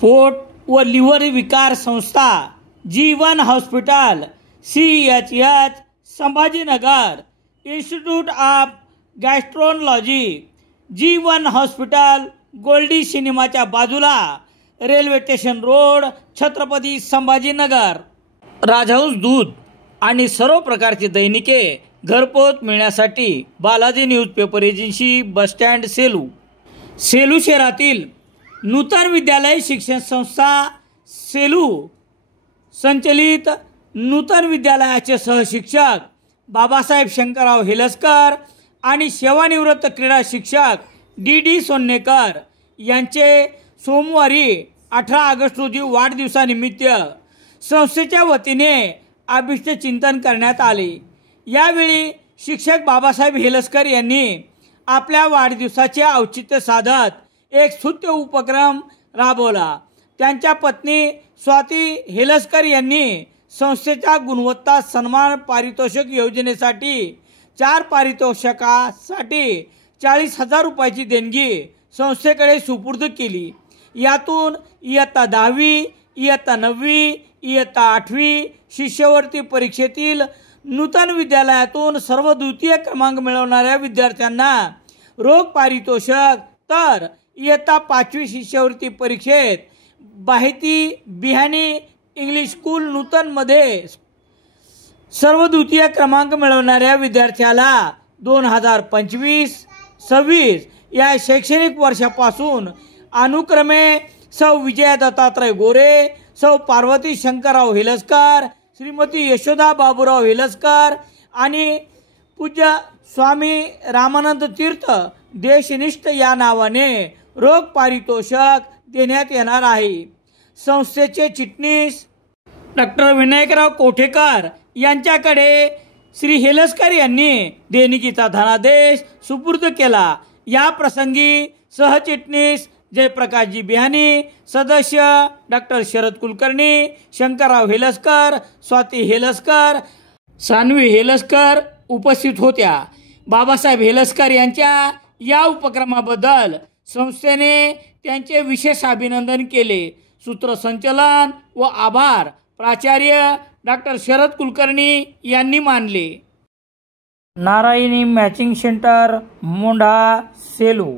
पोट व लिव्हर विकार संस्था, G1 hospital, CHH Sambhajinagar, institute of gastroenterology, G1 hospital, Goldie सिनेमाच्या बाजूला, railway station road, Chhatrapati Sambhajinagar. Rajhans दूध आणि सर्व प्रकारचे दैनिके घरपोच मिळण्यासाठी Balaji newspaper agency, bus stand, Selu. Selu शहरातील नूतन विद्यालय शिक्षण संस्था सेलू संचलित नूतन विद्यालयाचे सहशिक्षक बाबासाहेब शंकरराव हेलसकर आणि सेवानिवृत्त क्रीडा शिक्षक D.D. सोन्नेकर यांचे सोमवारी 18 ऑगस्ट रोजी वाढदिवसानिमित्त संस्थेच्या वतीने अभिष्ट चिंतन करण्यात आले। यावेळी शिक्षक बाबासाहेब हेलसकर यांनी आपल्या वाढदिवसाचे औचित्य साधत एक स्तुत्य उपक्रम राबवला। त्यांच्या पत्नी स्वाती हेलसकर यांनी संस्थेच्या गुणवत्ता सन्मान पारितोषिक योजनेसाठी 4 पारितोषिकासाठी 40,000 रुपयाची देणगी संस्थेकडे सुपूर्द केली। यातून इयत्ता 10वी, इयत्ता 9वी, इयत्ता 8वी शिष्यवृत्ती परीक्षेतील नूतन विद्यालयातून सर्व द्वितीय क्रमांक मिळवणाऱ्या विद्यार्थ्यांना रोख पारितोषिक, तर इयत्ता 5वी शिष्यवृत्ती परीक्षेत बाहेती बिहानी इंग्लिश स्कूल नूतनमध्ये सर्व द्वितीय क्रमांक मिळवणाऱ्या विद्यार्थ्याला 2025-26 या शैक्षणिक वर्षापासून अनुक्रमे सौ विजया दत्तात्रय गोरे, सौ पार्वती शंकरराव हेलसकर, श्रीमती यशोदा बाबूराव हेलसकर आणि पूज्य स्वामी रामानंद तीर्थ देशनिष्ठ या नावाने रोख पारितोषिक देण्यात येणार आहे। संस्थेचे चिटणीस डॉक्टर विनायकराव कोठेकर यांच्याकडे श्री हेलसकर यांनी देणगीचा धनादेश सुपूर्द केला। या प्रसंगी सहचिटणीस जयप्रकाशजी बिहानी, सदस्य डॉक्टर शरद कुलकर्णी, शंकरराव हेलसकर, स्वाती हेलसकर, सान्वी हेलसकर उपस्थित होत्या। बाबासाहेब हेलसकर यांच्या या उपक्रमाबद्दल संस्थेने त्यांचे विशेष अभिनंदन केले। सूत्रसंचालन व आभार प्राचार्य डॉक्टर शरद कुलकर्णी यांनी मानले। नारायणी मॅचिंग सेंटर, मोंढा, सेलू।